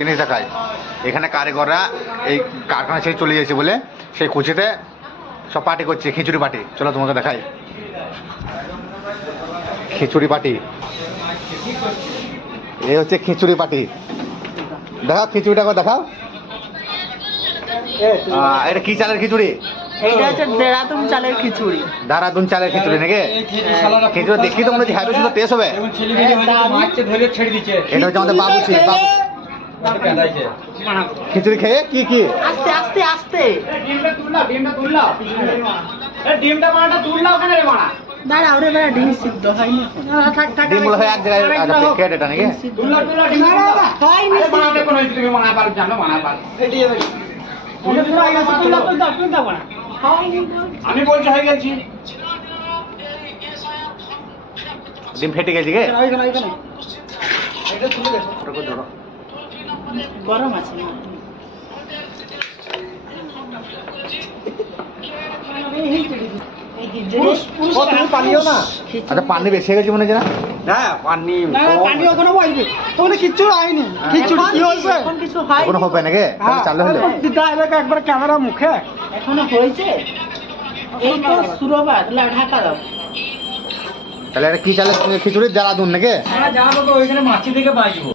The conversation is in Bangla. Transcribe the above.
জিনিস দেখায় এখানে কারিগররা এই কারখানা ছেড়ে চলে গেছে বলে সেই কুচিতে সব পার্টি করছে, খিচুড়ি পার্টি। চলো তোমাকে দেখাই খিচুড়ি পার্টি। এই হচ্ছে খিচুড়ি পার্টি। দেখাও খিচুড়িটা দেখাও। এটা কি চালের খিচুড়ি? এটা হচ্ছে দেরাদুন চালের খিচুড়ি। দেরাদুন চালের খিচুড়ি নাকি? খিচুড়ি দেখি তো মনে হচ্ছে হ্যাপি সুন্দর টেস্ট হবে। এটা হচ্ছে আমাদের বাবুচি। খিচুড়ি খেয়ে কি কি আস্তে আস্তে আস্তে দাঁড়া ওরে বেড়া ডিম সিদ্ধ হয়নি ডিম গুলো হয়ে এক জায়গায় প্যাকেট এটা নাকি? আমি বলছি হয়ে গেছি। ডিম ফেটে গেছে গে? গরম আছে না? আচ্ছা পানি বেশি হয়ে গেছে মনে হচ্ছে না? হ্যাঁ পানি পানি ওখানে বইবে ওখানে কিচ্ছু হয়নি। খিচুড়ি কি হয়েছে এখন কিছু হয় এখনো হবে নাকি? চালু হলো ডাইরেক্ট একবার ক্যামেরা মুখে এখনো হয়েছে। এই তো সুরবাদ ঢাকা দাও। তাহলে এটা কি চালের খিচুড়ি? দেরাদুন নাকি? জানাবো তো ওইখানে মাছি থেকে বাঁচবো।